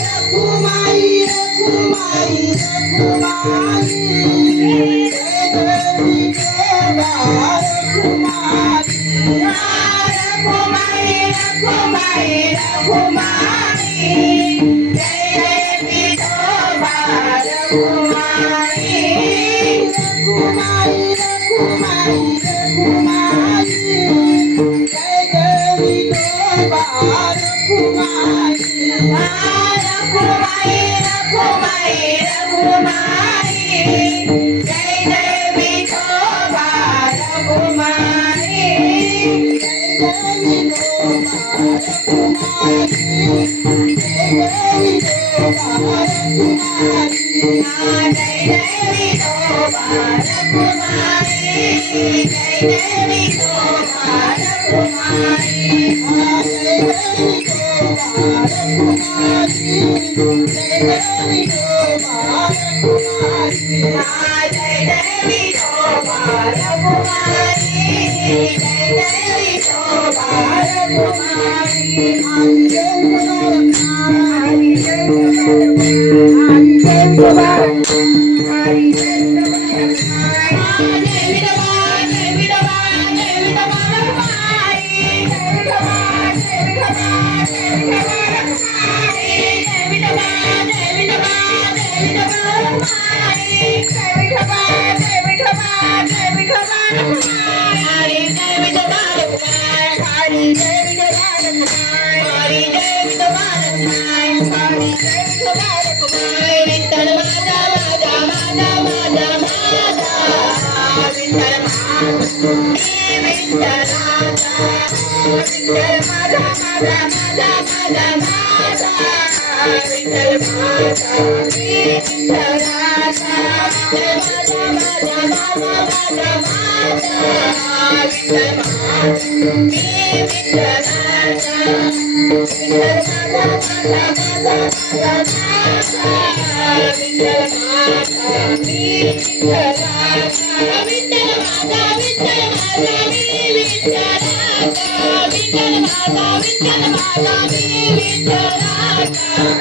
Rakhumai Rakhumai Rakhumai Jai Jai Vithoba Rakhumai Rakhumai Rakhumai Rakhumai Jai Jai Vithoba Rakhumai Rakhumai Rakhumai Rakhumai Jai Jai Vithoba Rakhumai Rakhumai Rakhumai Rakhumai Jai Jai Vithoba Rakhumai Jai Jai Vithoba Rakhumai Jai Jai Vithoba Rakhumai Jai Jai Vithoba Rakhumai Jai Jai Vithoba Rakhumai Jai Jai Vithoba Rakhumai Jai Jai Vithoba Rakhumai Jai Jai Vithoba Rakhumai Jai Jai Vithoba Rakhumai Hari Jai Hari Jai Hari Jai Hari Jai